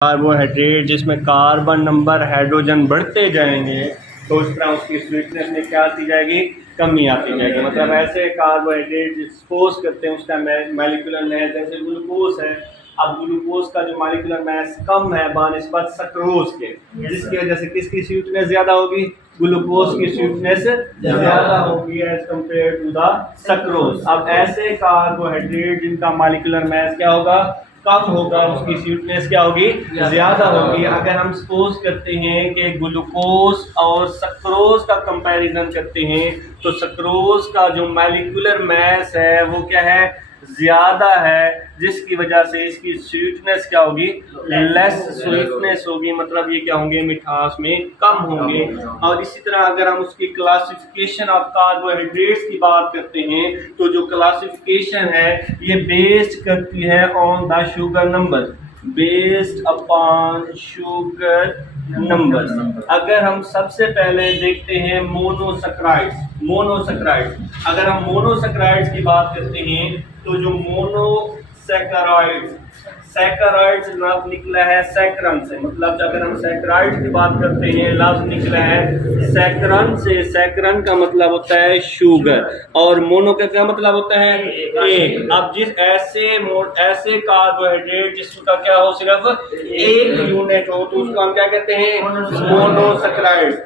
Carbohydrate जिसमें carbon number hydrogen बढ़ते जाएंगे तो उस तरह उसकी स्वीटनेस में क्या आती जाएगी, कमी आती जाएगी। मतलब ऐसे कार्बोहाइड्रेट सपोज करते हैं उसका मॉलिक्यूलर मास, जैसे ग्लूकोज है। अब ग्लूकोज का जो मॉलिक्यूलर मास कम है बानिस्बत सक्रोज के, जिसकी वजह से किसकी स्वीटनेस ज़्यादा होगी, ग्लूकोज की स्वीटनेस ज़्यादा होगी as compare to the sucrose. अब ऐसे कार्बोहाइड्रेट जिनका मॉलिक्यूलर मास क्या होगा, कम होगा, उसकी स्वीटनेस क्या होगी, ज़्यादा होगी। अगर हम सपोज करते हैं कि ग्लूकोज और सक्रोज का कंपैरिजन करते हैं तो सक्रोज का जो मॉलिक्यूलर मास है वो क्या है, ज़्यादा है, जिसकी वजह से इसकी स्वीटनेस क्या होगी, लेस स्वीटनेस होगी। मतलब ये क्या होंगे, मिठास में कम होंगे। और इसी तरह अगर हम उसकी क्लासिफिकेशन ऑफ कार्बोहाइड्रेट्स की बात करते हैं तो जो क्लासिफिकेशन है ये बेस्ड करती है on the sugar number, based upon sugar number. अगर हम सबसे पहले देखते हैं मोनोसैकराइड्स, अगर हम मोनोसैकराइड्स की बात करते हैं तो जो मोनोसैकराइड्स, सैकराइड्स लफ्ज निकला है सैकरन से, मतलब अगर हम सैकराइड्स की बात करते हैं लफ्ज निकला है सैकरन से। सैकरन का मतलब होता है शुगर और मोनो का क्या मतलब होता है, एक। अब जिस ऐसे कार्बोहाइड्रेट जिसका क्या हो, सिर्फ एक यूनिट हो तो उसको हम क्या कहते हैं, मोनोसैकराइड्स।